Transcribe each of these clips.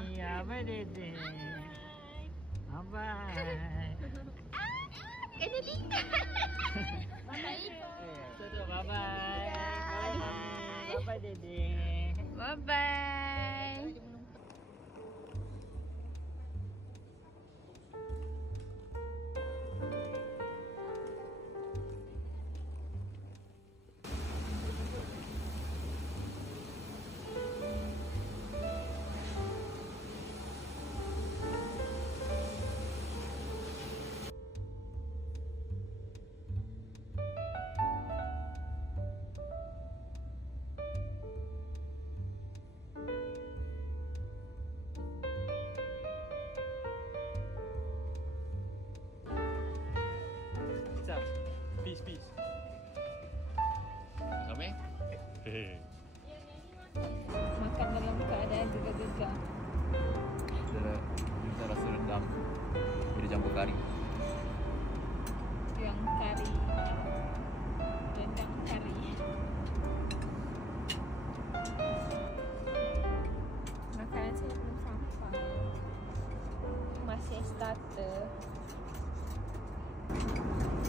Bye Dede. Bye. Kena tinggal. Bye bye. Bye bye Dede. Bye bye. Peace. Sampai? Makan dalam keadaan gegar-gegar. Kita rasa rendang. Dia campur kari. Yang kari. Rendang kari. Makanan saya belum sampai. Masih starter.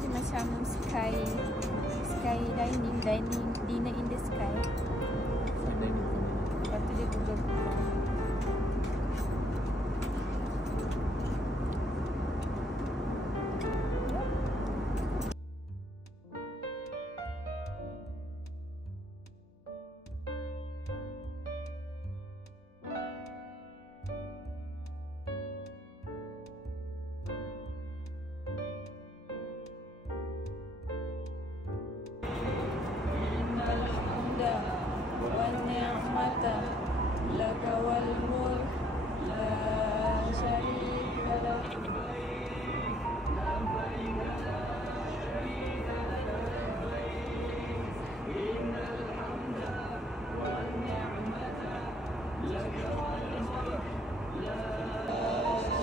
Ini macam sky dining, dinner in the sky. Lepas tu dia buka-buka. والنعمة لك والملك لا شريك لك إن الحمد والنعمة لك والملك لا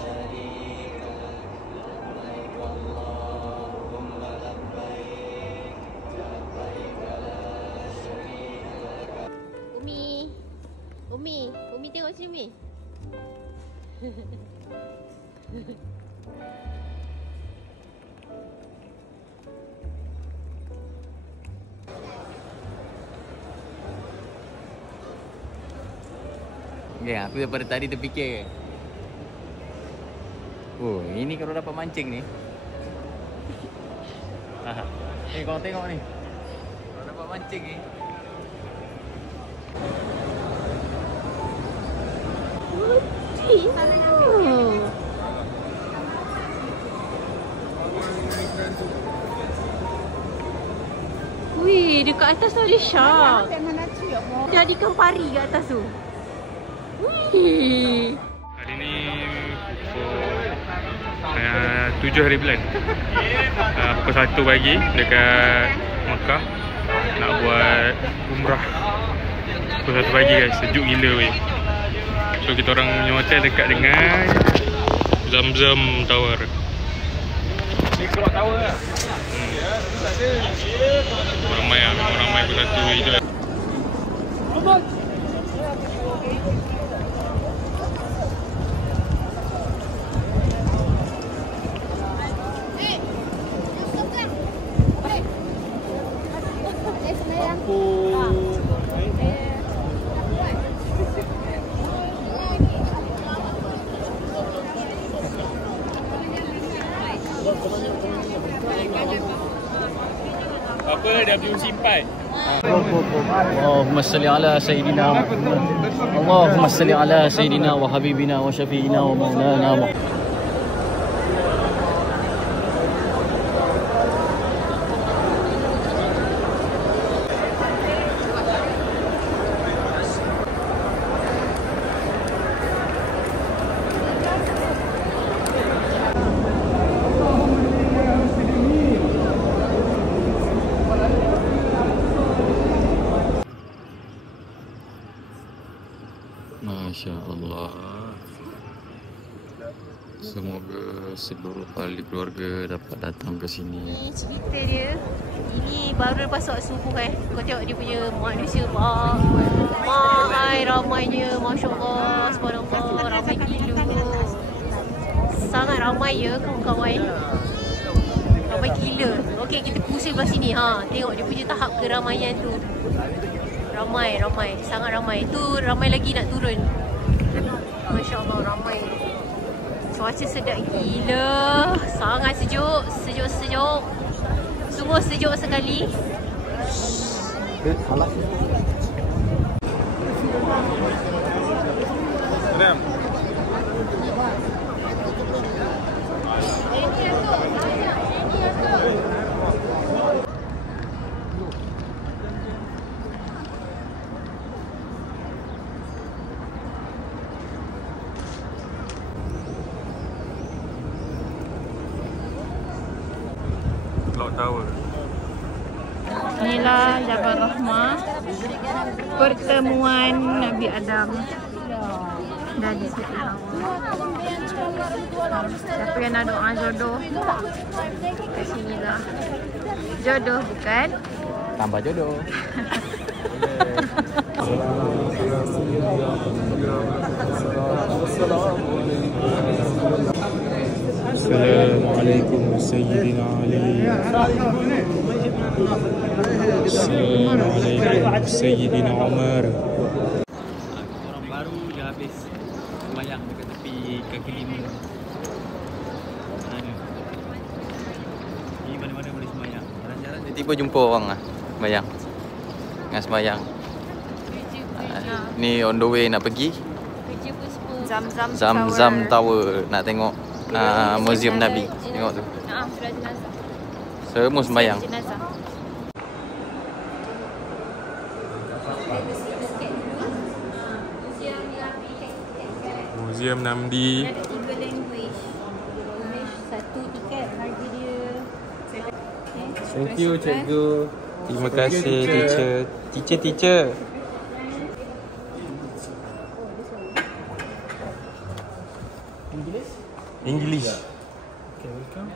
شريك لك لبيك اللهم لبيك لبيك لا شريك لك. Umi tengok sini. Ya, aku daripada tadi terfikir. Oh, ini kalau dapat mancing ni. Ni kau tengok ni. Kalau dapat mancing ni. Wih, dekat atas tu ada shark. Dia ada ikan pari kat atas tu. Wih. Hari ni pukul 7 hari bulan. Pukul 1 pagi dekat Makkah nak buat umrah. Pukul 1 pagi guys, sejuk gila weh. So kita orang punya hotel dekat dengan Zamzam Tower. Ni Clock Tower lah. Ramai lah, memang ramai pukul 1 itu. Apa dia belum simpan? اللهم صل على سيدنا محمد اللهم صل على سيدنا وحبيبنا وشفينا ومولانا محمد. Masya Allah. seluruh ahli keluarga dapat datang ke sini. Ni cerita dia. Ini baru lepas solat subuh Kau tengok dia punya manusia ramainya. Masya Allah, subhanallah, ramai gila. Sangat ramai ya kawan-kawan. Ramai gila. Okey, kita pusing belah sini. Tengok dia punya tahap keramaian tu. Ramai, sangat ramai. Tu ramai lagi nak turun. Masya Allah, ramai. Cuaca sedap gila. Sangat sejuk. Sungguh sejuk sekali. Clock Tower. Inilah Jabal Rahmah, pertemuan Nabi Adam dan Siti Hawa. Siapa yang nak doa jodoh, ke sinilah. Jodoh bukan? Tambah jodoh. Assalamualaikum Sayyidina Ali. Assalamualaikum Sayyidina Umar. Orang baru je habis sembahyang dekat tepi kaki lima. Ni mana-mana boleh sembahyang. Jarang-jarang tiba-tiba jumpa orang sembahyang. Dengan sembahyang. Ni on the way nak pergi Kerja pun semua Zam-Zam Tower. Nak tengok Museum Nabi. Tengok tu. Sudah jenazah. Semua sembahyang. Jenazah. Museum Namdi. Ada 3 language. Satu tiket, harga dia. Thank you cikgu. Terima kasih teacher. Teacher. English. Okay, welcome.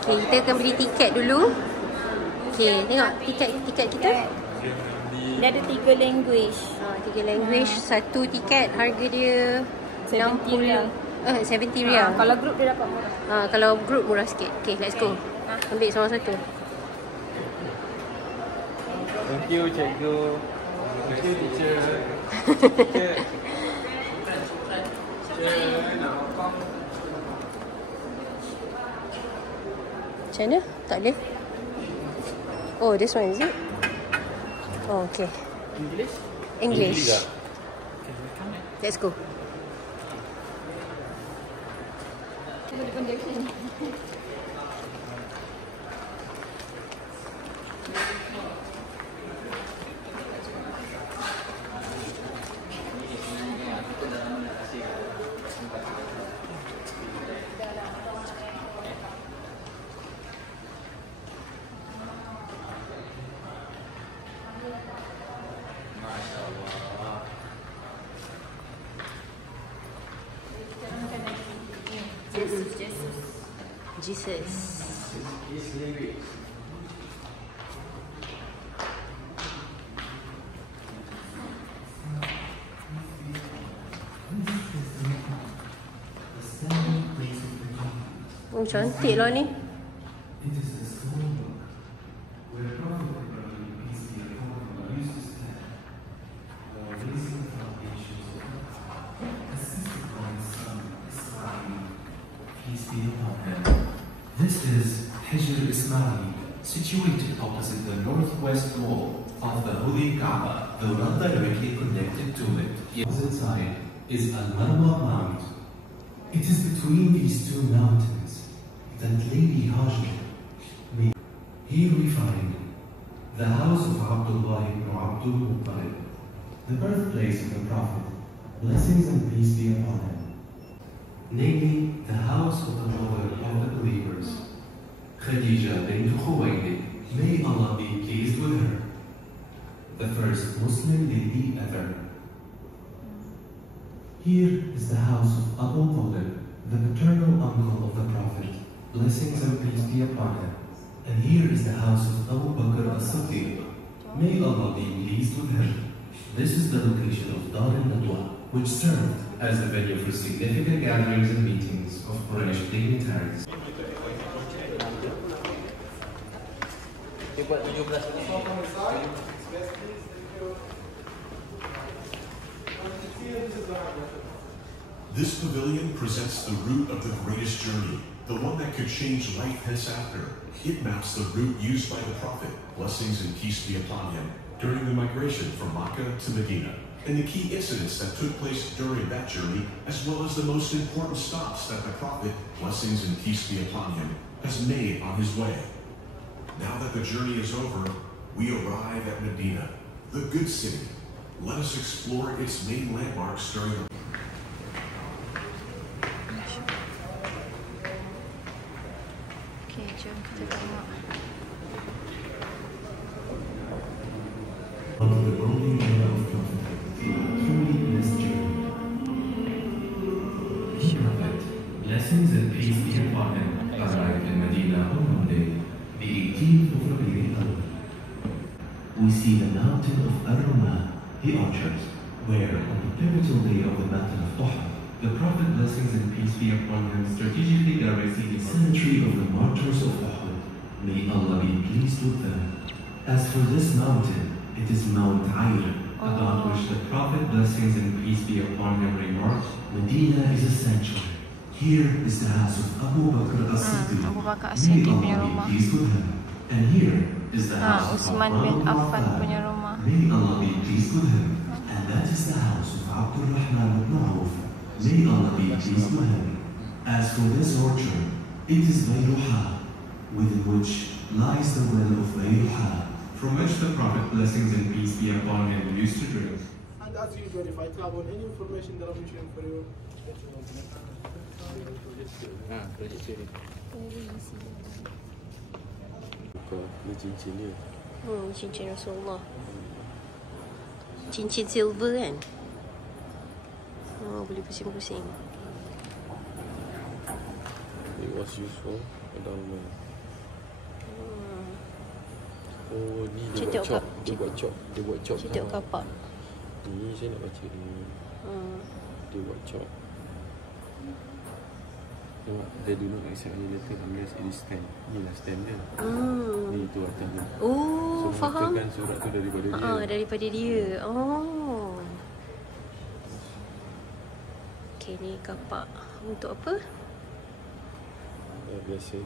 Okay, kita akan beli tiket dulu. Okay, tengok tiket kita. Dia ada 3 language. 3 language, satu tiket harga dia 70 rial. 70 rial. Kalau grup dia dapat murah. Kalau grup murah sikit. Okay, let's go. Ambil sama satu. Thank you cikgu. Thank you teacher. Macam mana? Tak boleh? Oh, this one is it? Oh, okay. English. Let's go. Jesus. Oh, cantik lah ni. This is Hijr Ismail, situated opposite the northwest wall of the Holy Kaaba, though not directly connected to it. The opposite side is Al-Marwa Mount. It is between these two mountains that Lady Hajar made. Here we find the house of Abdullah ibn Abdul Muttalib, the birthplace of the Prophet, blessings and peace be upon him, namely the house of the mother of the believers, Khadija bint Khuwaylid, may Allah be pleased with her, the first Muslim lady ever. Here is the house of Abu Talib, the paternal uncle of the Prophet, blessings and peace be upon him. And here is the house of Abu Bakr as-Siddiq, may Allah be pleased with him. This is the location of Dar al-Nadwa, which served as a venue for significant gatherings and meetings of Quraysh dignitaries. This pavilion presents the route of the greatest journey, the one that could change life henceafter. It maps the route used by the Prophet, blessings and peace be upon him, during the migration from Makkah to Medina, and the key incidents that took place during that journey, as well as the most important stops that the Prophet, blessings and peace be upon him, has made on his way. Now that the journey is over, we arrive at Medina, the good city. Let us explore its main landmarks during the Jom kita tengok. Onto the rolling hill of Prophet, through a truly blessed journey. Prophet, blessings and peace be upon him, arrived in Medina on Monday, the 18th of Rabi'ul Awwal. We see the mountain of Ar-Rumah, the archers, where on the pivotal day of the Battle of Uhud, the Prophet, blessings and peace be upon him, strategically directed the cemetery of the martyrs of Uhud. May Allah be pleased with them. As for this mountain, it is Mount Ayr, about which the Prophet, blessings and peace be upon him, remarked, Medina is a sanctuary. Here is the house of Abu Bakr as-Siddiq. Abu Bakar May as-Siddiq punya Allah rumah. be pleased with him. And here is the house of Uthman bin Affan punya rumah. May Allah be pleased with him. And that is the house of Abdul Rahman ibn Auf. May Allah be pleased with him. As for this orchard, it is Bayruha, within which lies the well of Bayruha, from which the Prophet, blessings and peace be upon him, used to drink. And as usual, if I travel any information that I'm sharing for you, cincin Rasulullah. Cincin silver kan? Oh, boleh pusing-pusing. It was used for endowment. Oh, ni dia buat chop. Dia buat chop. Cetok kapak. Ni saya nak baca ni. Dia buat chop. Tengok, dia do not accept any letter unless it is stand. Ni lah stand dia. Ni tu atas dia. Oh, so, faham. kan surat tu daripada dia. Daripada dia. Oh. Okay, ni kapak. Untuk apa? Biasa.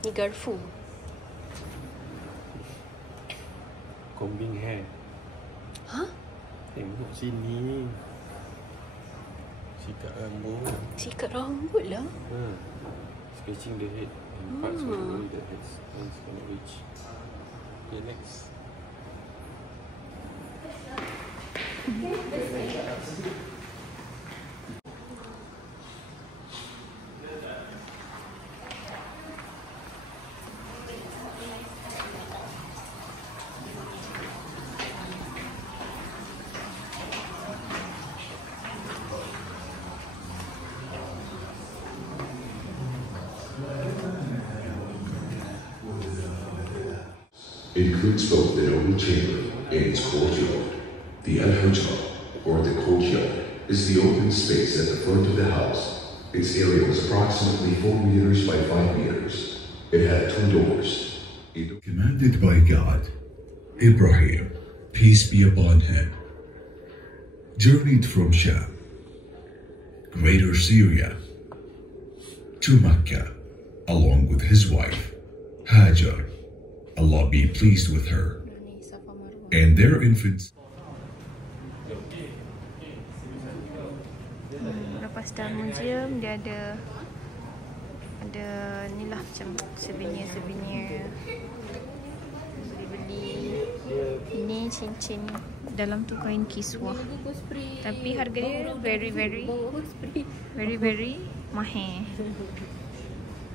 Ni garfu. Combing hair. Hah? Tengok sini. Sikat rambut. Sikat rambut lah. Sketching the head and parts of the body that has hands cannot reach. Okay, next. Includes both the noble chamber and its courtyard. The Al-Hujra, or the courtyard, is the open space at the front of the house. Its area was approximately 4 meters by 5 meters. It had 2 doors. Commanded by God, Ibrahim, peace be upon him, journeyed from Sham, Greater Syria, to Mecca, along with his wife, Hajar, Allah be pleased with her, and their infants. Lepas dah museum, dia ada ni lah macam souvenir. Boleh beli ini cincin dalam tu kain kiswah. Tapi harga dia very mahal.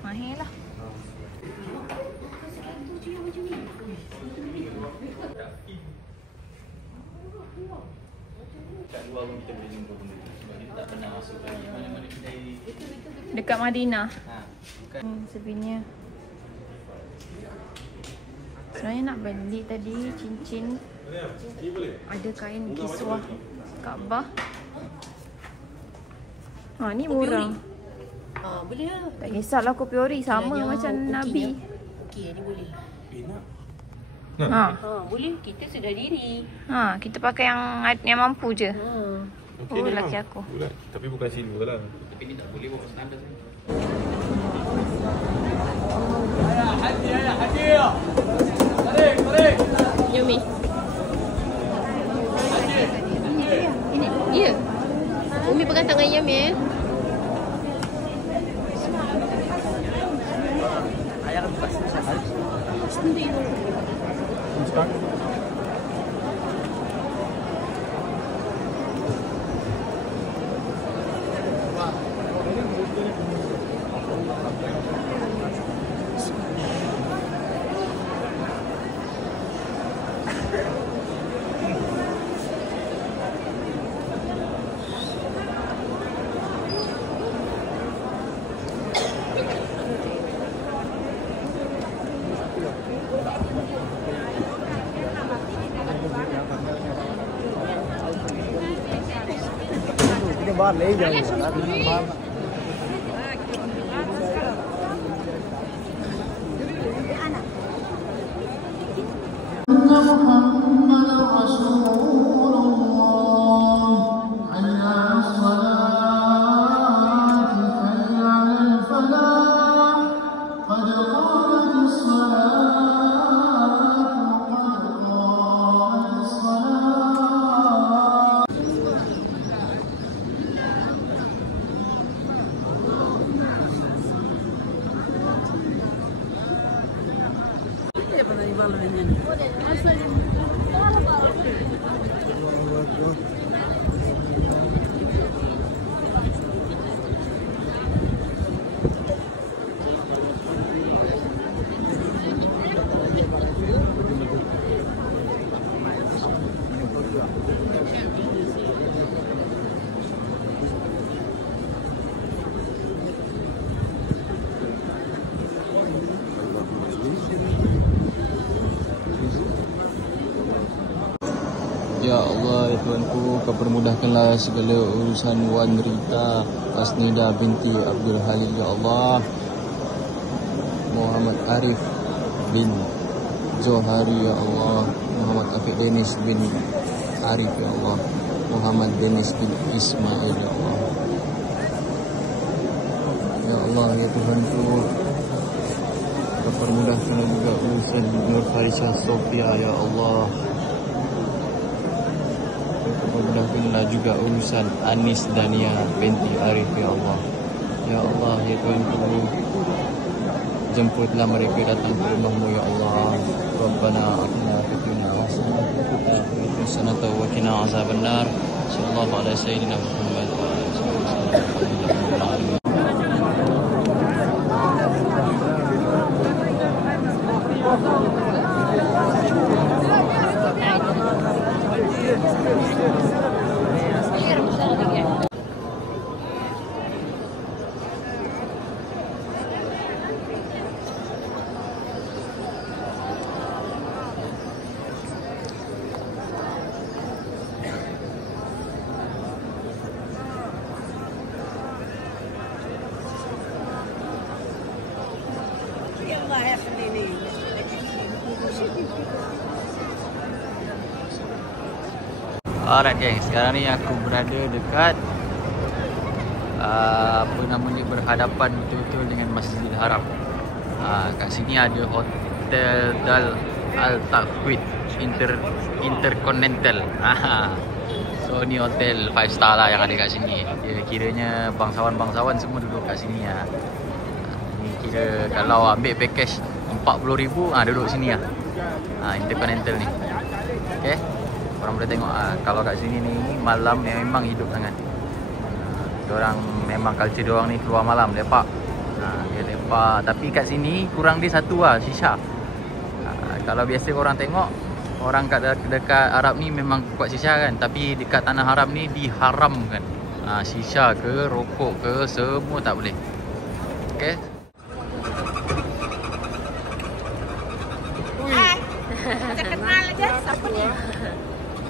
Mahal lah. Kat luar pun kita boleh jumpa benda tu sebab kita tak pernah masuk lagi mana-mana kedai Dekat Madinah. bukan. Sebenarnya sebenarnya nak beli tadi cincin. Ada kain kiswah Kaabah. Ni murah. Boleh lah. Tak kisahlah kopi ori sama macam Nabi. Okey, ni boleh. Boleh. Kita sedar diri. Kita pakai yang mampu je. Okey, ni laki memang aku. bulat. Tapi bukan silver lah. Tapi ni tak boleh bawa standar tu. Yumi. Ini. Ya. Umi pegang tangan Yumi ya. बाहर ले जाओ Ya Allah, ya Tuhanku, Kau permudahkanlah segala urusan Wan Rita Asnida binti Abdul Halil, Ya Allah. Muhammad Arif bin Johari, Ya Allah. Muhammad Afiq Danish bin Arif, Ya Allah. Muhammad Danish bin Ismail, Ya Allah. Ya Allah, ya Tuhanku, Kau permudahkanlah juga urusan Nur Farisha Sofia, Ya Allah. Permudahkanlah juga urusan Anis Dania binti Arif, Ya Allah. Ya Allah, ya Tuhanku, jemputlah mereka datang ke rumahmu, Ya Allah. Rabbana atina fid dunya hasanah wa fil akhirati hasanah wa qina azabannar. Sallallahu ala sayyidina Muhammad wa ala alihi wasallam. Alright geng, sekarang ni aku berada dekat apa namanya, berhadapan betul-betul dengan Masjidil Haram. Kat sini ada Hotel Dal Al-Taqwid Intercontinental. So ni hotel 5 star lah yang ada kat sini. Dia kiranya bangsawan-bangsawan semua duduk kat sini lah. Ni kira kalau ambil package 40,000 duduk sini lah. Intercontinental ni. Okay. Korang boleh tengok kalau kat sini ni malam memang hidup sangat. Diorang memang culture diorang ni keluar malam lepak. Dia lepak, tapi kat sini kurang dia satu lah, shisha. Kalau biasa korang tengok orang kat dekat Arab ni memang kuat shisha kan, tapi dekat tanah Arab ni diharamkan. Shisha ke, rokok ke, semua tak boleh. Okey. Macam kenal aja siapa ni?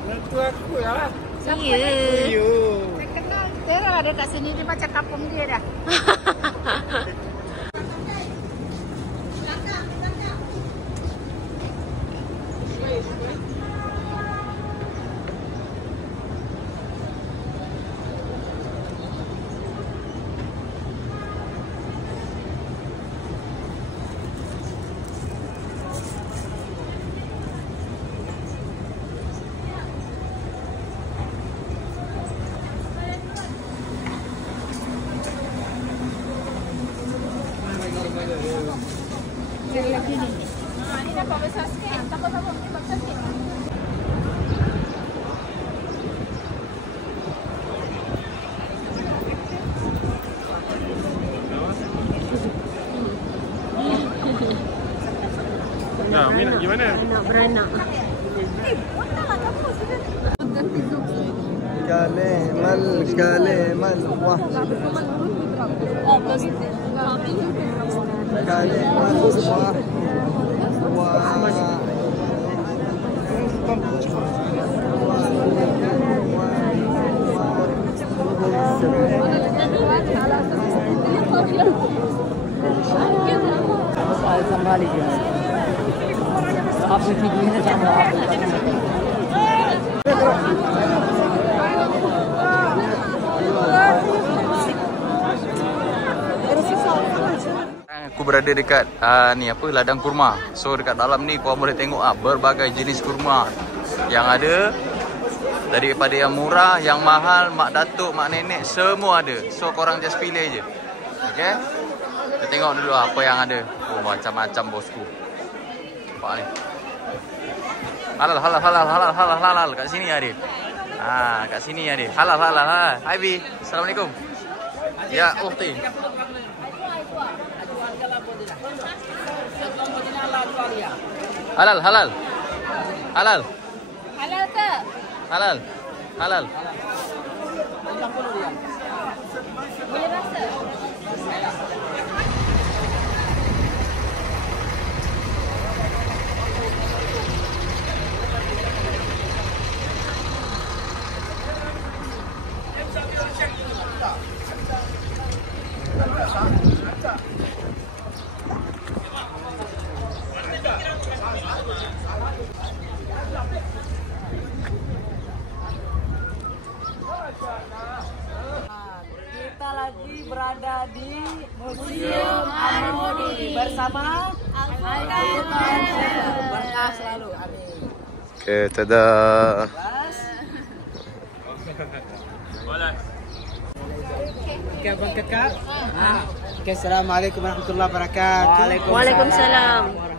Menantu aku lah. Siapa Ya. ni? Saya kenal. Dia lah ada kat sini, dia macam kampung dia dah. Lagi ni. Ni dapat besar sikit. Takut-takut ni besar sikit. Nah, Min nak gimana? Anak beranak. Kaleman wah. Kaleman wah. संभाली गया आपने ठीक नहीं है Aku berada dekat ni apa, ladang kurma. So dekat dalam ni korang boleh tengok berbagai jenis kurma yang ada. Daripada yang murah, yang mahal, mak datuk, mak nenek, semua ada. So korang just pilih je. Okay? Kita tengok dulu apa yang ada. Oh, macam-macam bosku. Nampak ni. Halal, halal, halal, halal, halal, halal. Kat sini ada. Kat sini ada. Halal, halal, halal. Hai Bi. Assalamualaikum. Ya, ukhti. Halal, halal. Halal. Halal ke? Halal. Halal. Boleh rasa? kita lagi berada di Museum Al-Maudi bersama Al-Quran. Berkah selalu, amin. Okay, tada. Okay, Abang Kakak. Okay, Assalamualaikum warahmatullahi wabarakatuh. Waalaikumsalam.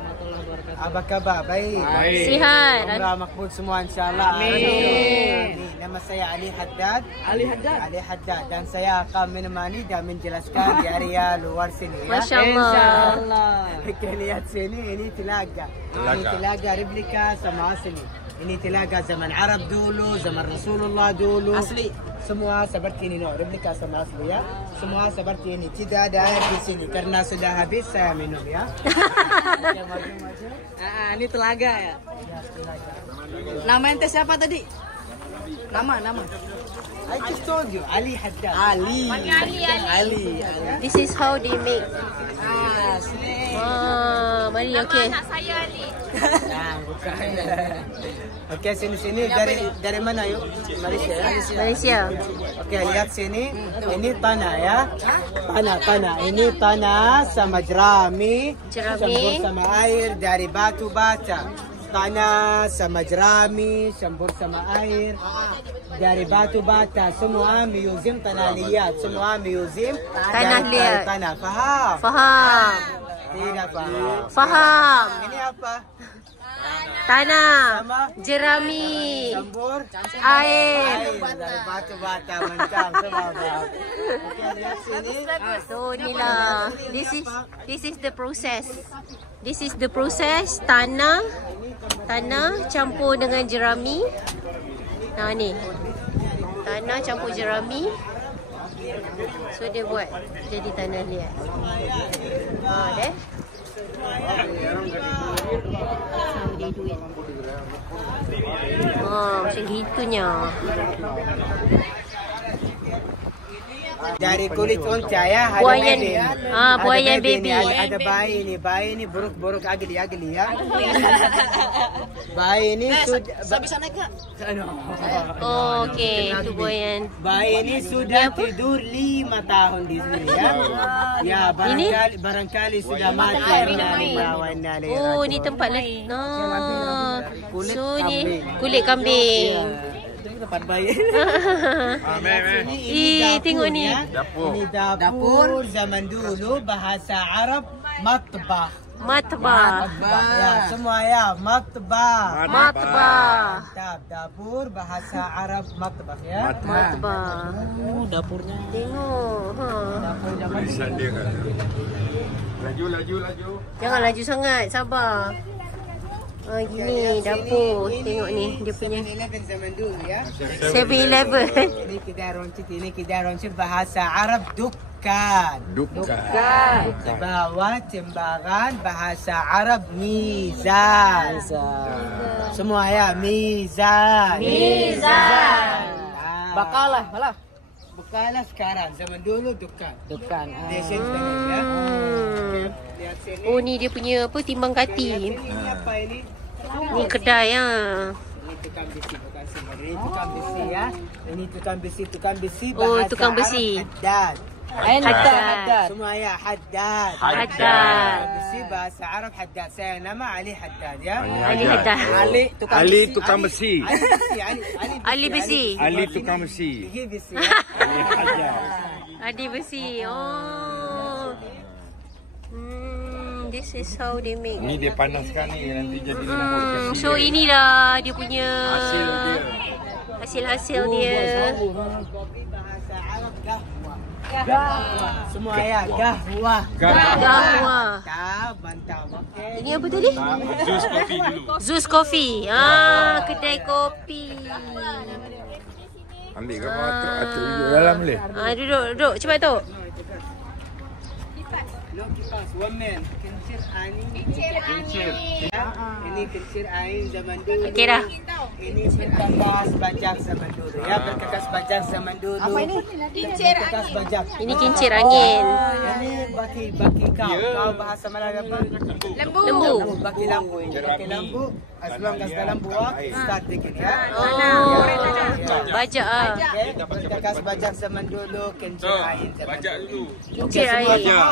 Apa khabar? Baik. Sihat. Umrah makbul semua insya-Allah. Amin. Nama saya Ali Haddad. Ali Haddad. Ali Haddad dan saya akan menemani dan menjelaskan di area luar sini ya. Masya-Allah. Kita lihat sini, ini telaga. Ini telaga replika sama asli. Ini telaga zaman Arab dulu, zaman Rasulullah dulu. Asli. Semua seperti ini, replika sama asli ya. Semua seperti ini. Tidak ada air di sini karena sudah habis saya minum ya. Maju-maju. Ini telaga ya. Nama ente siapa tadi? Nama. I just told you, Ali Haddad. Ali. Ali. This is how they make. Sini. Mari, okey. Anak saya Ali. Bukan. Okey, sini dari mana yuk? Malaysia ya? Malaysia. Okey, lihat sini. Ini tanah ya. Tanah. Ini tanah sama jerami. Campur sama air dari batu bata. Tanah sama jerami, campur sama air dari batu bata. Semua museum tanah liat. Semua museum Tanah liat. Faham? Faham. Tidak faham. Faham. Ini apa? Tanah. Jerami. Campur. Air. Dari batu bata macam sebab. Okey, lihat sini. So inilah. This is the process. This is the process. Tanah campur dengan jerami. Nah ni. Tanah campur jerami. So dia buat jadi tanah liat. Deh. Sambil duit. Macam gitunya. Dari kulit unta ya, ada buayan. baby. Buayan baby. Ada bayi ini buruk agli ya. Bayi ini sudah bisa naik tak? Okey, itu buayan. Bayi ini sudah tidur 5 tahun di sini ya. Ya, barangkali sudah mati. Oh, ni tempat so ni kulit kambing. Tempat bayi. Tengok ni. Ini dapur zaman dulu, bahasa Arab matbah. Ya, semua ya, matbah. Matbah. Dapur bahasa Arab matbah ya. Matbah. Dapurnya. Tengok. Dapurnya Laju. Jangan laju sangat, sabar. Gini dapur. Tengok ni dia punya 7-Eleven zaman dulu ya. 7-Eleven. Ini kita roncit bahasa Arab dukkan. Bawah timbangan bahasa Arab mizan. Semua ya, mizan. Bakalah sekarang, zaman dulu dukkan. Desain ya. Lihat sini. Oh ni dia punya apa, timbang kati. Ini apa ini? Ni kedai ya. Ini tukang besi, bukan semua. Ini tukang besi ya. Ini tukang besi bahasa Oh, tukang besi. Arab haddad. Semua ya, haddad. Besi bahasa Arab haddad. Saya nama Ali Haddad ya. Ali Haddad. Ali tukang besi. Ali besi. Ali tukang besi. Gigi besi. Ali Haddad. Ali besi. Oh. This is how they make. Ni dia panaskan ni nanti jadi lembut. So inilah dia punya hasil dia. Bahasa Arab gahwa. Semua ya, gahwa. Mantap. Ini apa tadi? Zeus Coffee dulu. Zeus Coffee. Kedai kopi. Ambil gambar atur dalam boleh. Duduk. Cepat tu. Kipas, wamen, kincir angin. Ini kincir angin zaman dulu. Okey dah. Ini berkekas bajak zaman dulu ya, berkekas bajak zaman dulu. Apa ini? Kincir bajak. Ini kincir angin. Ini baki kau bahasa Melayu apa? Lembu. Baki lampu. As long as dalam buah, start bikin ya. Bajak Berkekas bajak zaman dulu, kincir angin. Bajak dulu. Kincir angin.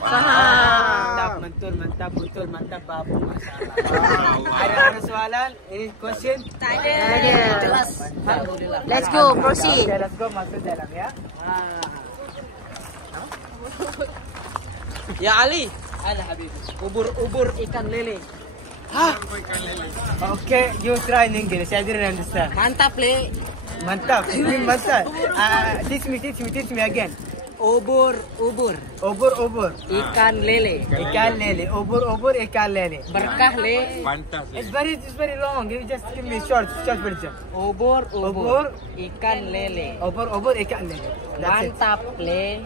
Faham. Mantap, betul, mantap, babu, masalah. Ada soalan? Ini question? Tak ada. Let's go, proceed. Let's go, masuk dalam ya. Ya Ali, Ada habis. ubur ikan lele. Okay, you try in English. I didn't understand. Mantap le. Mantap. Teach me again. Ubur ikan lele. Ubur ikan lele. Berkah le. Pantas. It's very long. You just give me short version. Ubur ikan lele. Ubur ikan lele. Mantap le.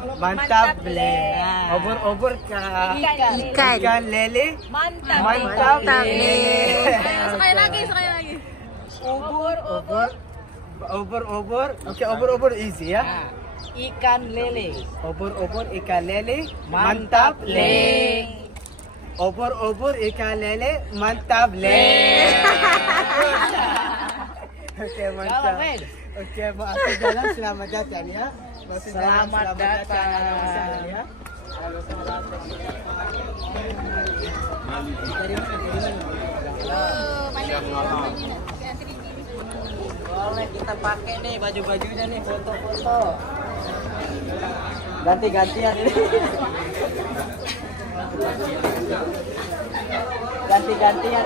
Ubur ikan lele. Mantap le. Sekali lagi. Ubur. Okay, ubur easy ya. Ikan lele. Ubur ikan lele. Mantap le. Ubur ikan lele. Mantap le. Okay, mantap. Okay, masuk jalan, selamat datang ya. Selamat datang. Ya. Boleh kita pakai nih baju-bajunya nih, foto-foto. Ganti-gantian ini. Ganti-gantian.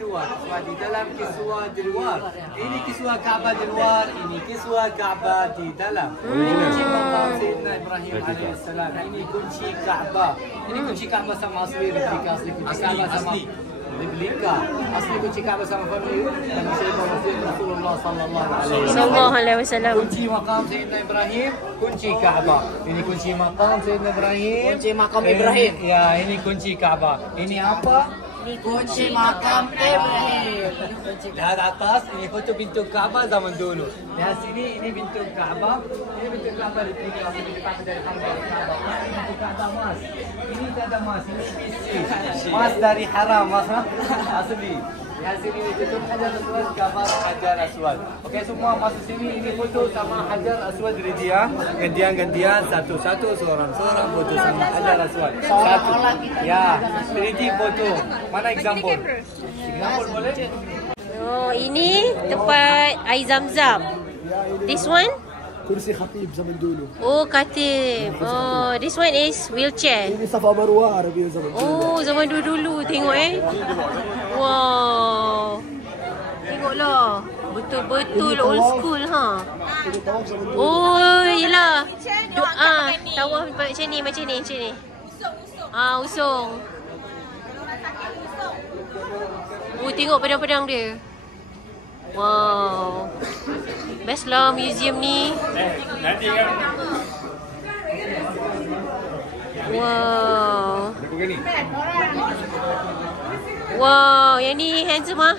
Dua. Di dalam kiswah di luar. Ini kiswah Kaabah di luar. Ini kiswah Kaabah di dalam. Kunci makam Sayyidina Ibrahim alaihissalam. Ini kunci Kaabah. Ini kunci Kaabah sama asli replika. Asli kunci Kaabah sama replika. Asli kunci Kaabah sama family Nabi Sayyidina Rasulullah sallallahu alaihi wasallam. Kunci makam Sayyidina Ibrahim, kunci Kaabah. Ini kunci makam Sayyidina Ibrahim. Kunci makam Ibrahim. Ya, ini kunci Kaabah. Ini apa? Ini kunci makam Ibrahim. Lihat atas, ini foto pintu Kaabah zaman dulu. Lihat sini, ini pintu Kaabah. Ini pintu Kaabah replika dari Kaabah. Pintu Kaabah emas. Ini tak ada emas, ini besi. Emas dari haram, mas asli. Lihat sini, itu Hajar Aswad, gambar Hajar Aswad. Okey, semua masuk sini. Ini foto sama Hajar Aswad dari dia. Gantian-gantian, satu-satu, seorang-seorang foto sama Hajar Aswad. Satu. Ya, 3D foto. Mana example? Example boleh? Oh, ini tempat air Zam-Zam. This one? Kursi khatib zaman dulu. Oh, khatib. Oh, this one is wheelchair. Ini Safa Marwa Arabiya zaman dulu. Oh, zaman dulu tengok Wow. Tengoklah. Betul-betul old school ha. Oh, yelah. Tawaf macam ni. Usung. Oh, tengok pedang-pedang dia. Wow. Best lah museum ni. Nanti kan. Wow. Wow, yang ni handsome ah.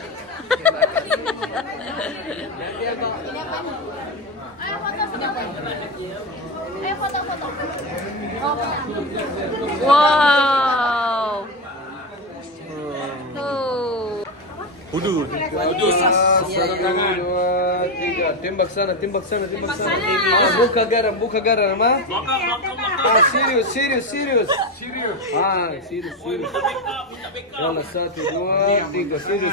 Wow. Wudu. Sarung tangan. 2, 3. Tembak sana. Buka garam, ma. Serius. Serius. Yalla 1, 2, 3. Serius.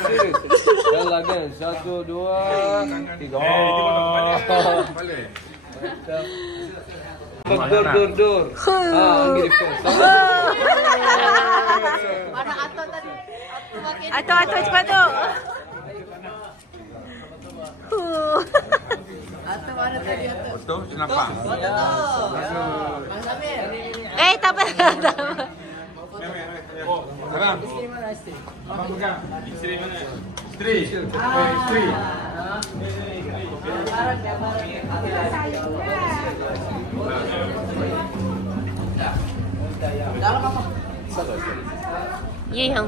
Yalla again. 1, 2, 3. Dor. Angin defense. Mana Ato tadi? Ato cepat tu. Ato mana tadi Ato? Betul, nampak. Tak apa. Oh, sekarang. Abang pegang. Isteri mana? Isteri. Dalam apa? Ye yang.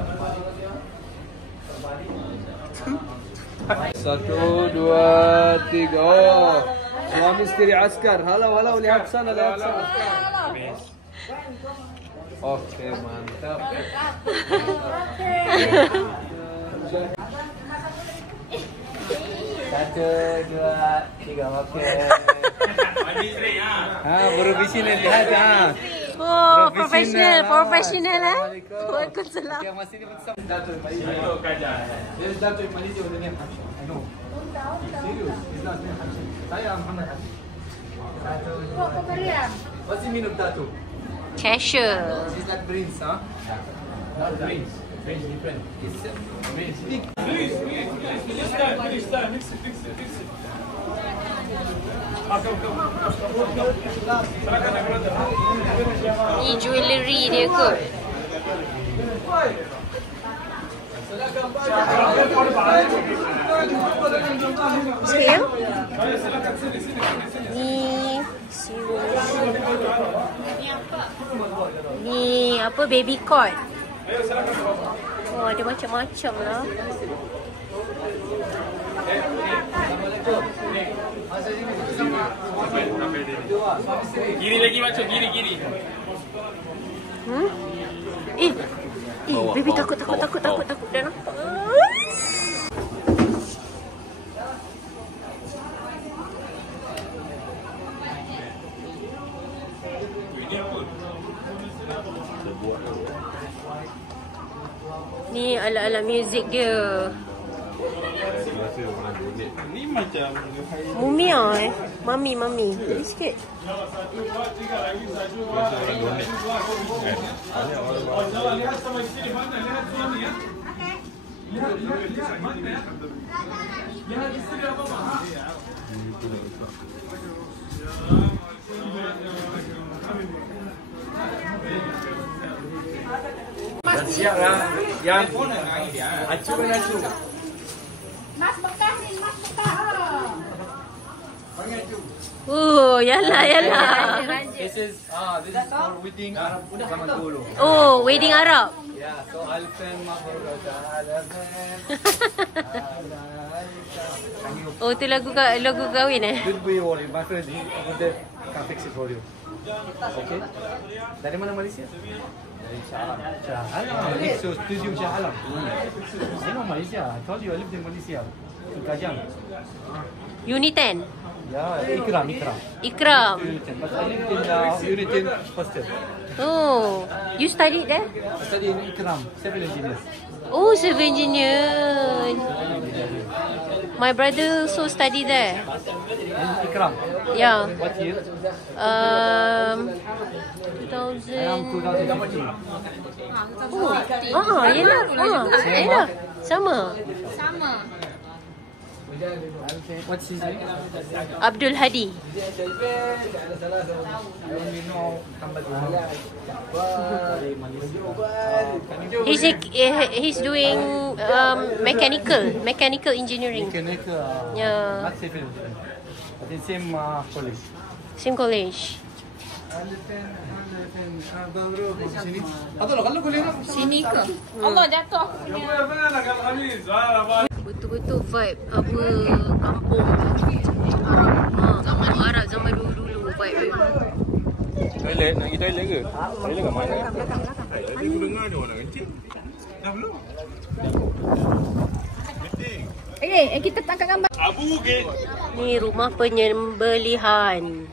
1, 2, 3. Oh, suami istri askar. Halau, lihat sana. Oke, mantap. Satu, dua, tiga. Oke. Profesional lihat Oh, profesional Waalaikumsalam. Okey, masih ni bersama Dato' Malaysia. Dia Dato' Malaysia dengan Hamid. I know. Serius. Saya Muhammad Hamid. Masih minum Dato'. Cashier. She's like Prince, huh? Not Prince. Prince different. It's Prince big. Please. Mix it. Ni jewellery dia kot. Saya? Ni apa baby cord. Oh, ada macam-macam lah. Kiri lagi macam kiri. Baby takut dah nampak. Ni ala-ala muzik dia. Ni macam Mumia Mami. Beli sikit. Siap lah. Yang acu. Mas bekas ni, mas bekas. Oh, yalah. This is for wedding sama dulu. Oh, wedding Arab. Yeah, so Alfen Oh, tu lagu kahwin eh? Don't be worried, my friend. Can fix it for you. Okay? Dari mana Malaysia? Dari Shah Alam. So studio Shah Alam. I know Malaysia. I told you I lived in Malaysia. In Kajang. Unit 10. Yeah, Ikram. But I lived in Unit 10 hostel. Oh, you studied there? I studied in Ikram, civil engineers. Oh, civil engineer. My brother also study there. In Ikram? Yeah. What year? 2015. Oh, yelah. Sama. What's his name? Abdul Hadi. He's doing mechanical engineering. Yeah. Not civil. But in same college. Same college. Sini ke? Allah jatuh aku punya. Betul-betul vibe apa kampung Arab zaman dulu vibe dia. Toilet, nak pergi toilet ke? Toilet kat mana? Tadi aku dengar ada orang kencing. Dah belum? Kita tangkap gambar. Abu ke? Ni rumah penyembelihan.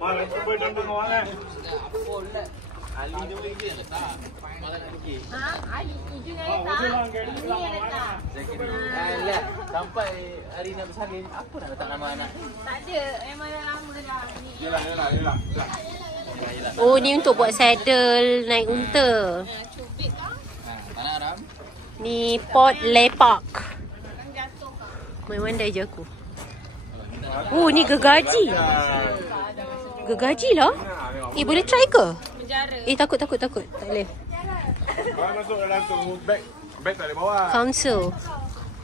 Malah cuba dengan orang kan. Ali dia boleh dia letak. Malah nak fikir. Ali hijau yang letak. Ini yang letak. Alah, sampai hari nak bersalin, apa nak letak nama anak? Tak ada, memang dah lama dah. Yelah. Oh, ni untuk buat saddle naik unta. Cubit tau. Tak nak Ram? Ni pot lepak. Main mandai je aku. Oh, ni gergaji. Gergaji lah. Boleh try ke? Takut. Tak boleh. Masuk langsung bag tak boleh bawa. Council.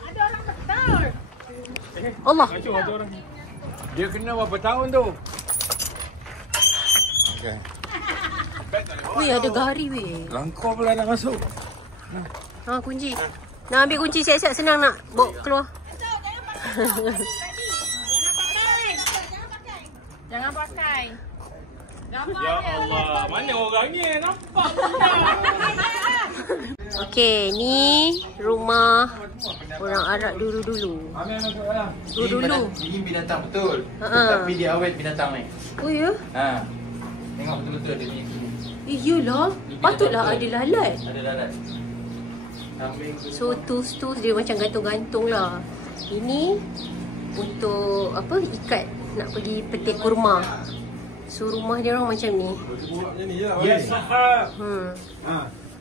Ada orang betul. Allah. Dia kena berapa tahun tu? Okay. Weh, ada gari weh. Langkau pula nak masuk. Kunci. Nak ambil kunci siap-siap, senang nak bawa keluar. Jangan pakai. Ya Allah, mana orangnya? Nampak Okey, ni rumah orang Arab dulu-dulu. Ini binatang betul. Tapi dia awet binatang ni. Oh ya? Tengok betul-betul dia punya. Iyalah. Patutlah ada lalat. Ada lalat. So tools dia macam gantung-gantung lah. Ini untuk apa? Ikat nak pergi petik kurma. So rumah dia orang macam ni. Ya Sahab.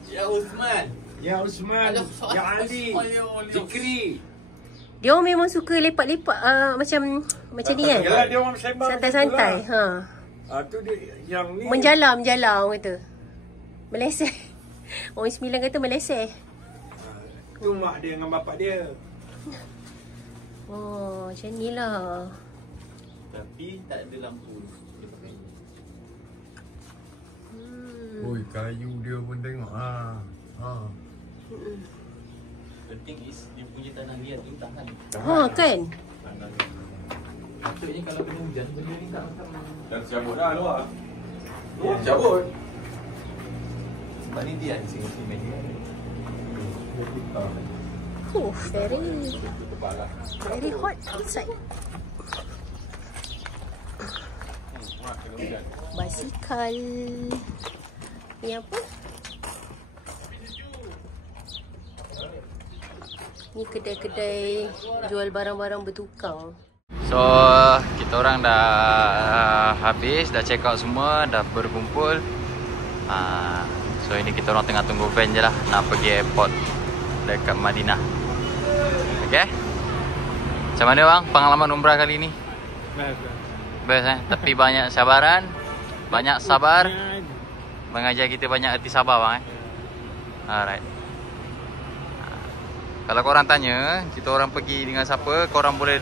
Ya Uthman. Ya Ali. Zikri. Dia orang memang suka lepak-lepak macam ni kan. Yalah, dia orang sembang. Santai-santai. Tu dia yang ni. Menjalar orang kata. Meleseh. Orang Sembilan kata meleseh. Tu mak dia dengan bapak dia. Oh, macam ni lah. Tapi tak ada lampu. Oi, kayu dia pun tengok. Penting is dia punya tanah liat tu tahan. Kan? Patutnya kalau kena hujan benda ni tak akan. Dan cabut dah luar. Cabut. Sebab ni dia di sini meja. Very hot outside. Basikal. Ni apa? Ni kedai-kedai jual barang-barang bertukar. So kita orang dah habis, dah check out semua, dah berkumpul. So ini kita orang tengah tunggu van je lah nak pergi airport dekat Madinah. Okay? Macam mana bang pengalaman umrah kali ni? Best tapi banyak sabaran, banyak sabar, mengajar kita banyak erti sabar bang Alright. Kalau korang tanya kita orang pergi dengan siapa, korang boleh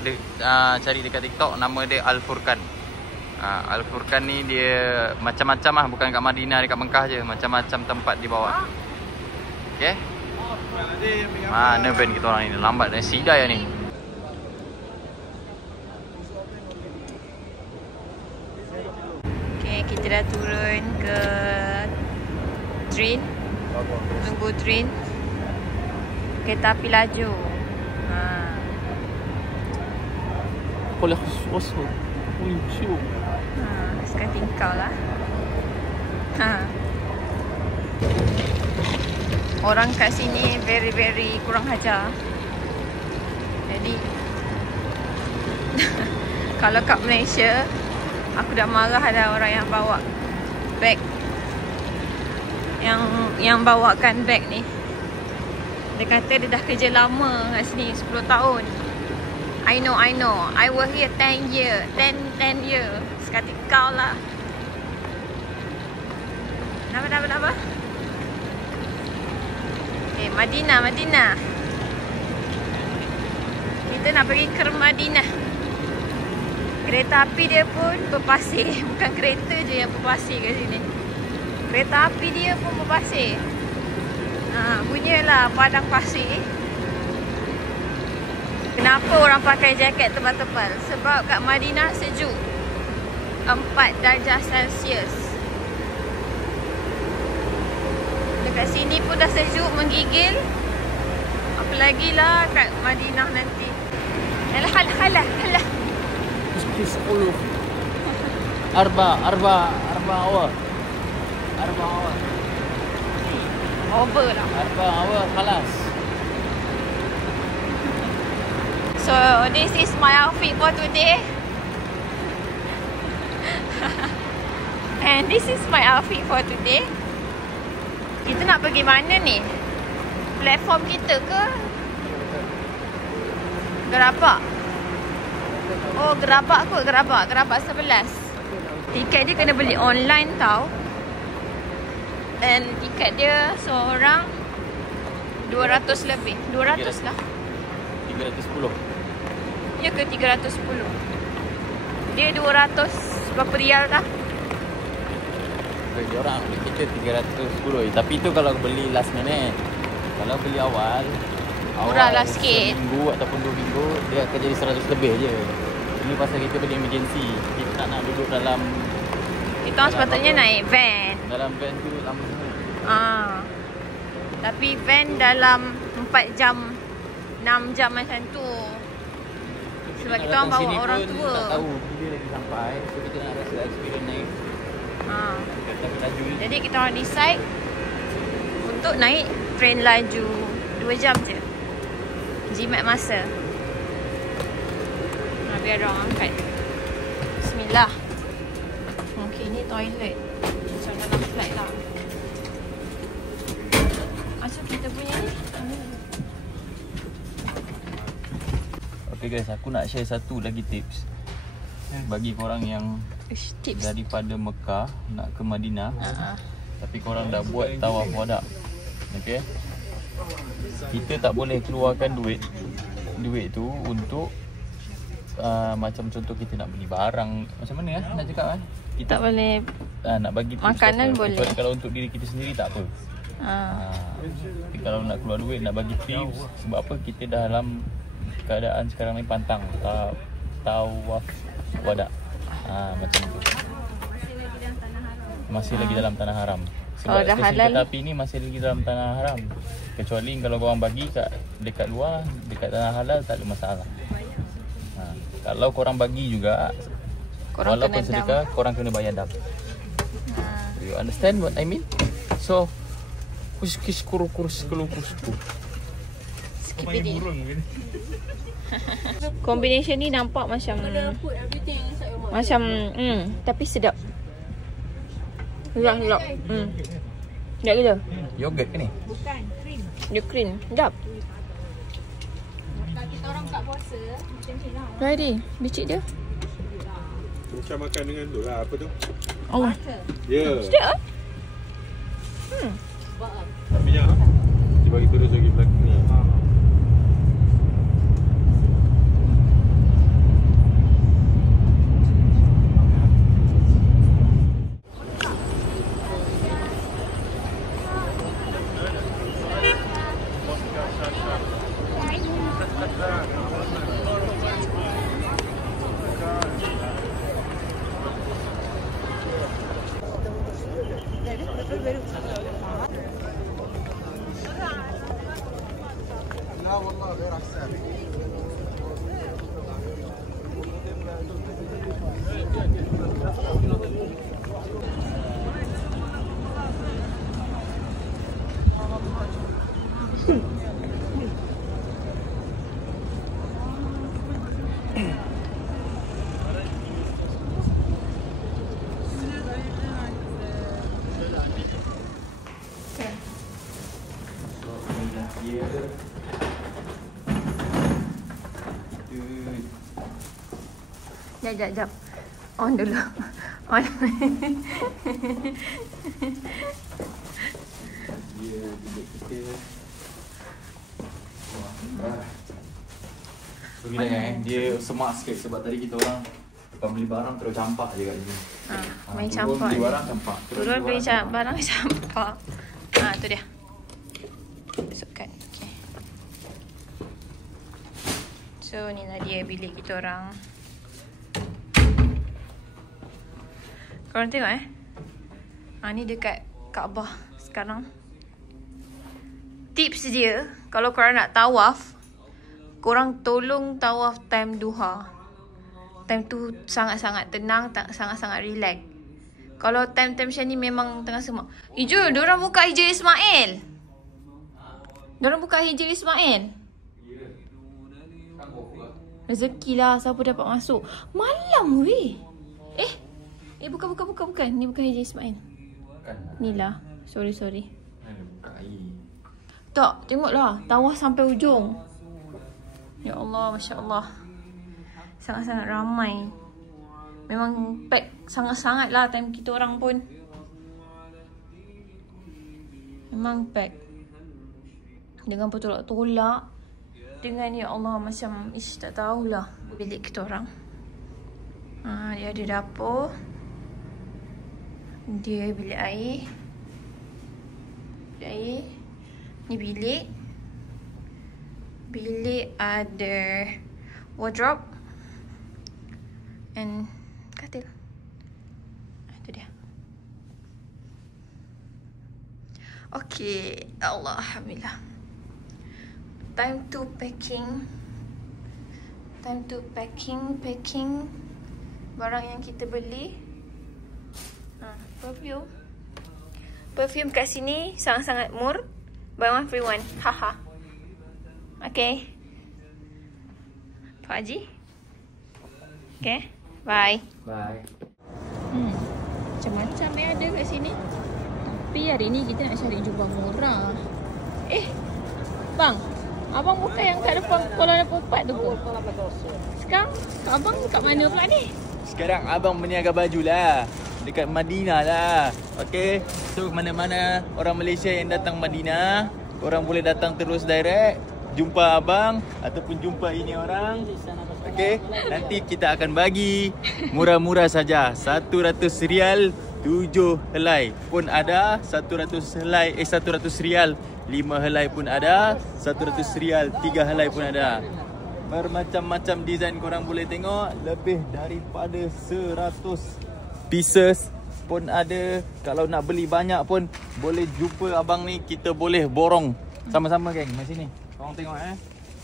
cari dekat TikTok, nama dia Al-Furqan. Al-Furqan ni dia macam-macam lah, bukan kat Madinah, dekat Mekah je, macam-macam tempat di bawah. Okay? Mana van kita orang ni, lambat dah sidai ni. Okay, kita dah turun ke train, tunggu train, kereta api laju. Boleh khusus. Sekarang tingkau lah. Orang kat sini very kurang ajar. Jadi kalau kat Malaysia aku dah marah ada orang yang bawa beg, yang bawakan beg ni. Dia kata dia dah kerja lama kat sini 10 tahun. I know. I work here 10 year. Sekali kau lah. Kenapa? Okay, Madinah. Kita nak pergi ke Madinah. Kereta api dia pun berpasir. Bukan kereta je yang berpasir kat sini. Kereta api dia pun berpasir. Bunyilah padang pasir. Kenapa orang pakai jaket tebal-tebal? Sebab kat Madinah sejuk, 4 darjah Celsius. Dekat sini pun dah sejuk menggigil, apalagilah kat Madinah nanti. Halah. Excuse 10. Arba hour. Over lah. Arba hour khalas. So this is my outfit for today. And this is my outfit for today. Kita nak pergi mana ni? Platform kita ke? Gerabak. Oh, Gerabak kot, Gerabak 11. Tiket dia kena beli online tau. And tiket dia seorang 200 lebih. 200 lah. 310. Ya ke 310? Dia 200 berapa rial dah? Dia orang kita 310. Tapi tu kalau beli last minute. Kalau beli awal murah lah sikit. Seminggu ataupun 2 minggu dia akan jadi 100 lebih je. Ini pasal kita beli emergency. Kita tak nak duduk dalam. Kita orang sepatutnya naik van. Dalam van tu lama sangat. Tapi van dalam 4 jam 6 jam macam tu. Sebab kita orang bawa orang tua. Tak tahu bila lagi sampai. So kita nak rasa experience naik. Jadi kita orang decide untuk naik train laju 2 jam je. Jimat masa. Biar orang angkat. Bismillah. Okay, ni toilet. Macam dalam flight lah. Macam kita punya ni. Okay guys, aku nak share satu lagi tips bagi korang yang daripada Mekah nak ke Madinah, tapi korang dah buat tawaf wada. Okay, kita tak boleh keluarkan duit tu untuk macam contoh kita nak beli barang. Macam mana nak cakap kita tak boleh nak bagi makanan boleh. Kalau untuk diri kita sendiri tak apa. Tapi kalau nak keluar duit, nak bagi tips, sebab apa, kita dalam keadaan sekarang ni pantang tawaf wada. Macam tu. Masih lagi dalam tanah haram. Sebab dah halal. Kereta api ni masih lagi dalam tanah haram. Kecuali kalau korang bagi dekat luar, dekat tanah halal, tak ada masalah. Kalau korang bagi juga, korang walaupun sedekah, korang kena bayar dam. You understand what I mean? So Skipidi. Combination ni nampak macam tapi sedap. Sedap. Sedap gila. Yogurt ke ni? Bukan, krim. Dia cream. Sedap. Kalau kita orang kat puasa, macam ni lah. Ready. Bicik dia. Macam makan dengan tu lah. Apa tu? Oh. Ya. Sedap. Tapi jangan. Dia bagi terus lagi belakang ni. Jap. On dulu. On. So bila dia semak sikit sebab tadi kita orang lepas beli barang terus campak je kat sini. Main campak. Beli barang campak. Turun beli barang campak. Tu dia. Masukkan. Okay. So ni lah dia bilik kita orang. Korang tengok ni dekat Kaabah sekarang. Tips dia, kalau korang nak tawaf, korang tolong tawaf time duha. Time tu sangat-sangat tenang, sangat-sangat relax. Kalau time-time macam ni memang tengah semak. Jom, diorang buka Hijri Ismail. Rezeki lah siapa dapat masuk. Malam weh. Bukan. Ni bukan Hijri Ismail. Ni lah. Sorry. Tak, tengoklah. Tawaf sampai ujung. Ya Allah, Masya Allah. Sangat-sangat ramai. Memang pack sangat-sangat lah time kita orang pun. Memang pack. Dengan bertolak-tolak. Dengan ya Allah macam tak tahulah bilik kita orang. Dia ada dapur. Dia bilik air. Ni bilik. Bilik ada wardrobe and katil. Itu dia. Okay, Allah, alhamdulillah. Time to packing barang yang kita beli. Perfume kat sini sangat-sangat murah. Buy one free one. Haha. Okay. Pak Haji. Okay. Bye. Macam-macam ada kat sini. Tapi hari ni kita nak cari jubah murah. Bang, abang bukan yang kat depan Kuala Lumpur 4 tu pun. Sekarang abang kat mana pula ni? Sekarang abang berniaga baju lah. Dekat Madinah lah. Okay. So mana-mana orang Malaysia yang datang Madinah, korang boleh datang terus direct, jumpa abang ataupun jumpa ini orang. Okay. Nanti kita akan bagi murah-murah saja. 100 rial 7 helai pun ada, 100 rial 5 helai pun ada, 100 rial 3 helai pun ada. Bermacam-macam design korang boleh tengok. Lebih daripada 100 pieces pun ada. Kalau nak beli banyak pun boleh jumpa abang ni. Kita boleh borong sama-sama geng. Mari sini. Korang tengok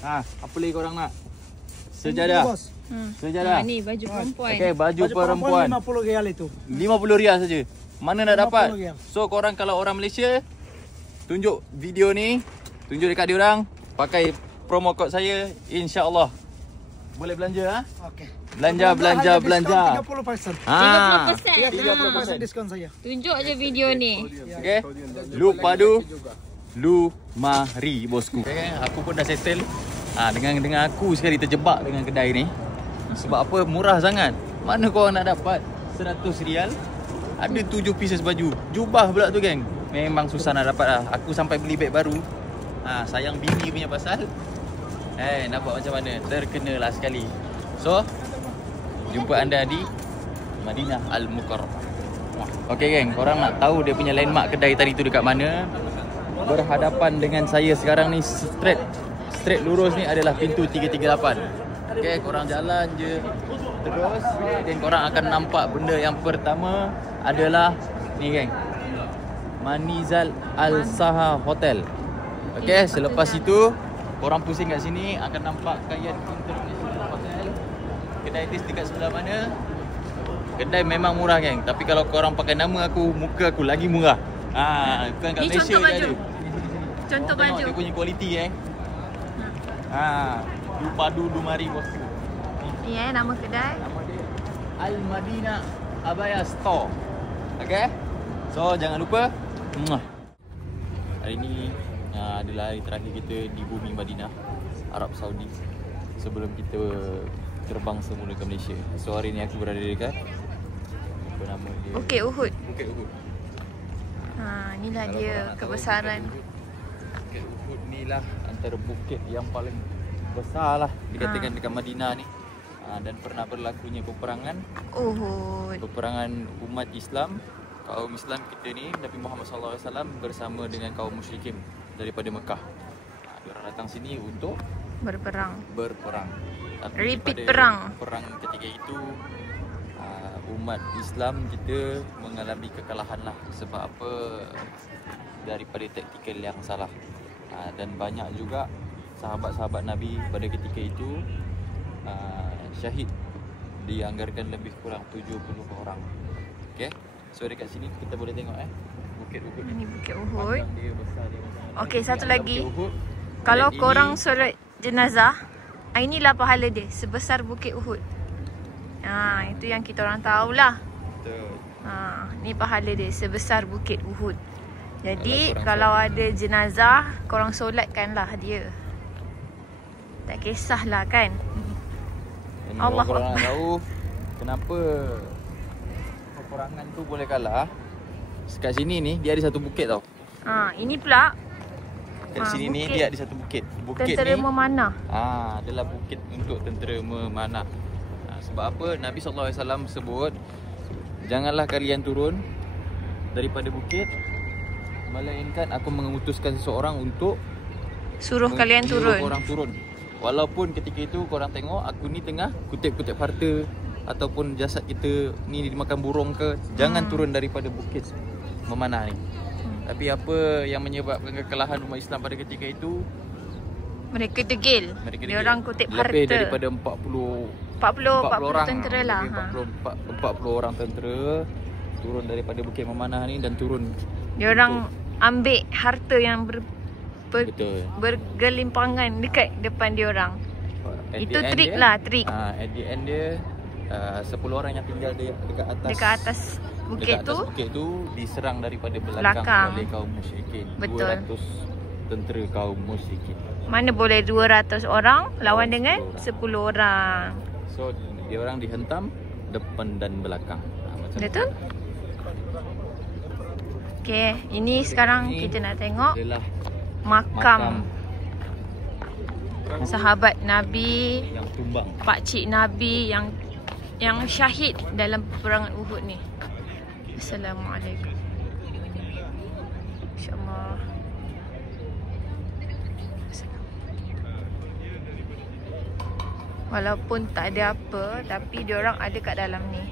apa lagi korang nak? Sejadah. Sejadah. Ni baju perempuan. Okay, baju perempuan 50 rial itu. 50 rial saja. Mana nak dapat? So korang kalau orang Malaysia, tunjuk video ni, tunjuk dekat diorang, pakai promo kod saya, insya-Allah boleh belanja ha? Okey. Belanja. 30%. Ha. 30% diskon saya. Tunjuk je video ni. Okey. Lu padu, lu mari bosku. Okay, aku pun dah settle. Dengan aku sekali terjebak dengan kedai ni. Sebab apa? Murah sangat. Mana korang nak dapat 100 rial ada 7 pieces baju. Jubah pula tu geng. Memang susah nak dapat lah. Aku sampai beli beg baru. Sayang bini punya pasal. Nampak macam mana? Terkenalah sekali. So, jumpa anda di Madinah Al-Mukarramah. Okey geng, korang nak tahu dia punya landmark kedai tadi tu dekat mana? Berhadapan dengan saya sekarang ni, straight lurus ni adalah pintu 338. Okey, korang jalan je terus dan korang akan nampak benda yang pertama adalah ni geng. Manizal Al-Saha Hotel. Okey, selepas itu korang pusing kat sini akan nampak Kayan International Hotel. Kedai tis dekat sebelah mana? Kedai memang murah geng, tapi kalau korang pakai nama aku, muka aku lagi murah. Bukan kat Malaysia je ada. Contoh baju. Dia punya kualiti geng. Du padu du mari bosku. Ni nama kedai. Nama dia Al-Madinah Abaya Store. Okey. So jangan lupa. Hari ni adalah hari terakhir kita di bumi Madinah, Arab Saudi, sebelum kita terbang semula ke Malaysia. So hari ni aku berada dekat apa nama dia? Bukit Uhud. Bukit Uhud. Inilah dia kebesaran. Bukit Uhud ni lah antara bukit yang paling besar lah dikatakan dekat Madinah ni. Dan pernah berlakunya peperangan Uhud. Peperangan umat Islam, kaum Islam kita ni, Nabi Muhammad SAW bersama dengan kaum musyrikin daripada Mekah. Diorang datang sini untuk berperang. Tapi Repeat perang. Perang ketika itu umat Islam kita mengalami kekalahan lah. Sebab apa? Daripada taktikal yang salah. Dan banyak juga sahabat-sahabat Nabi pada ketika itu syahid. Dianggarkan lebih kurang 70 orang. Okay, so dekat sini kita boleh tengok Bukit Uhud. Ini Bukit Uhud. Dia besar dia. Okey, satu lagi. Kalau korang solat jenazah, inilah pahala dia sebesar Bukit Uhud. Itu yang kita orang tahulah. Betul. Ni pahala dia sebesar Bukit Uhud. Jadi kalau ada jenazah, korang solatkanlah dia. Tak kisahlah kan. Allah korang nak tahu kenapa peperangan tu boleh kalah. Kat sini ni dia ada satu bukit tau. Ini pula kat sini ni dia ada satu bukit. Bukit tentera ni memanah. Adalah bukit untuk tentera memanah. Sebab apa? Nabi SAW sebut, janganlah kalian turun daripada bukit, melainkan aku mengutuskan seseorang untuk suruh kalian turun. Korang turun. Walaupun ketika itu korang tengok aku ni tengah kutip-kutip harta ataupun jasad kita ni dimakan burung ke, jangan turun daripada bukit memanah ni. Tapi apa yang menyebabkan kekalahan umat Islam pada ketika itu? Mereka degil. Dia orang kutip harta. Lebih daripada 40 orang tentera lah. 40 orang tentera turun daripada bukit memanah ni dan turun. Dia orang ambil harta yang bergelimpangan dekat depan dia orang. Itu trik lah, trik. At the end dia 10 orang yang tinggal dekat atas bukit tu diserang daripada belakang oleh kaum musyrikin. Betul. 200 tentera kaum musyrikin. Mana boleh 200 orang lawan dengan 10 orang. So dia orang dihentam depan dan belakang. Betul? Okey, ini sekarang kita nak tengok makam sahabat Nabi yang tumbang, pakcik Nabi yang syahid dalam peperangan Uhud ni. Assalamualaikum. InsyaAllah. Walaupun tak ada apa, tapi diorang ada kat dalam ni.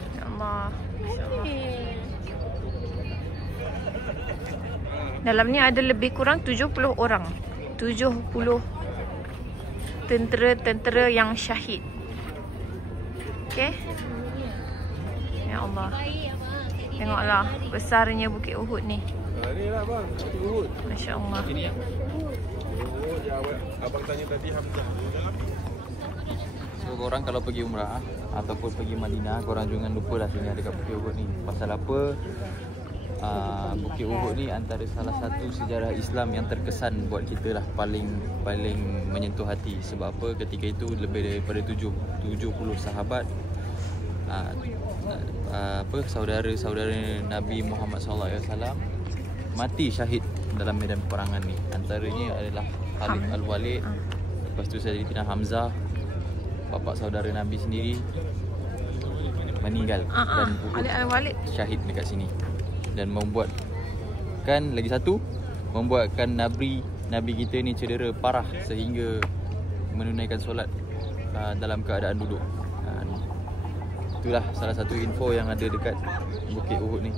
InsyaAllah. Dalam ni ada lebih kurang 70 orang. 70 tentera-tentera yang syahid. Okey. Ya Allah. Tengoklah besarnya Bukit Uhud ni. Ni lah bang, Bukit Uhud. Masya Allah. Ini ya. Oh, ya abang tanya tadi Hamzah. So korang kalau pergi umrah ataupun pergi Madinah, korang jangan lupa lah singgah dekat Bukit Uhud ni. Pasal apa? Bukit Uhud ni antara salah satu sejarah Islam yang terkesan buat kita lah, paling menyentuh hati. Sebab apa? Ketika itu lebih daripada 70 sahabat, saudara-saudara Nabi Muhammad SAW mati syahid dalam medan peperangan ni. Antaranya adalah Khalid Al-Walid, lepas tu Sayyidina Hamzah, bapa saudara Nabi sendiri meninggal dan Khalid Al-Walid syahid dekat sini. Dan membuatkan Nabi kita ni cedera parah sehingga menunaikan solat dalam keadaan duduk. Itulah salah satu info yang ada dekat Bukit Uhud ni.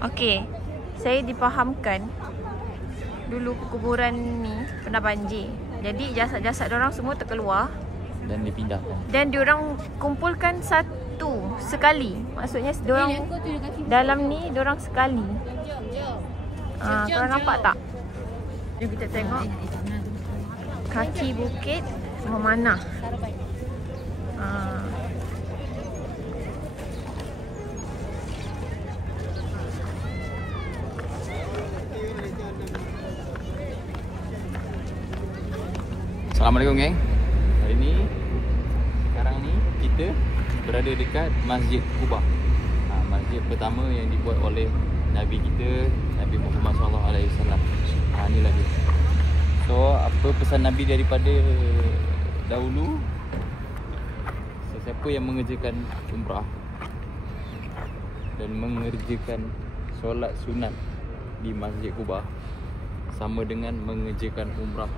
Okey, saya dipahamkan dulu kuburan ni pernah banjir. Jadi jasad-jasad diorang semua terkeluar dan dipindahkan. Dan diorang kumpulkan satu sekali. Maksudnya diorang dalam ni diorang sekali. Korang nampak tak? Jom kita tengok kaki bukit memanah. Assalamualaikum geng. Hari ni, sekarang ni kita berada dekat Masjid Quba. Masjid pertama yang dibuat oleh Nabi kita, Nabi Muhammad SAW. Ni lagi. So, apa pesan Nabi daripada dahulu? Sesiapa yang mengerjakan umrah dan mengerjakan solat sunat di Masjid Quba sama dengan mengerjakan umrah.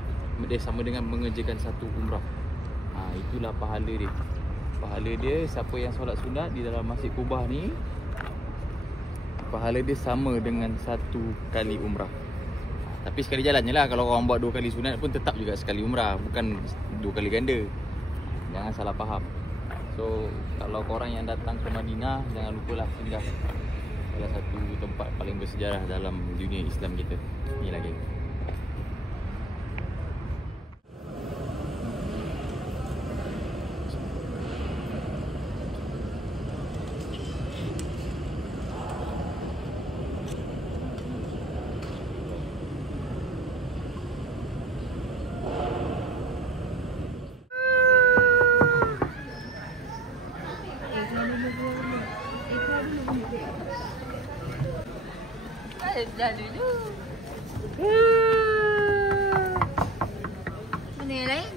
Sama dengan mengerjakan satu umrah. Itulah pahala dia. Pahala dia, siapa yang solat sunat di dalam Masjid Quba ni, pahala dia sama dengan satu kali umrah. Tapi sekali jalan je lah. Kalau orang buat 2 kali sunat pun tetap juga sekali umrah, bukan 2 kali ganda. Jangan salah faham. So, kalau korang yang datang ke Madinah, jangan lupalah singgah salah satu tempat paling bersejarah dalam dunia Islam kita. Ni lagi. Dah dulu. Mana yang lain?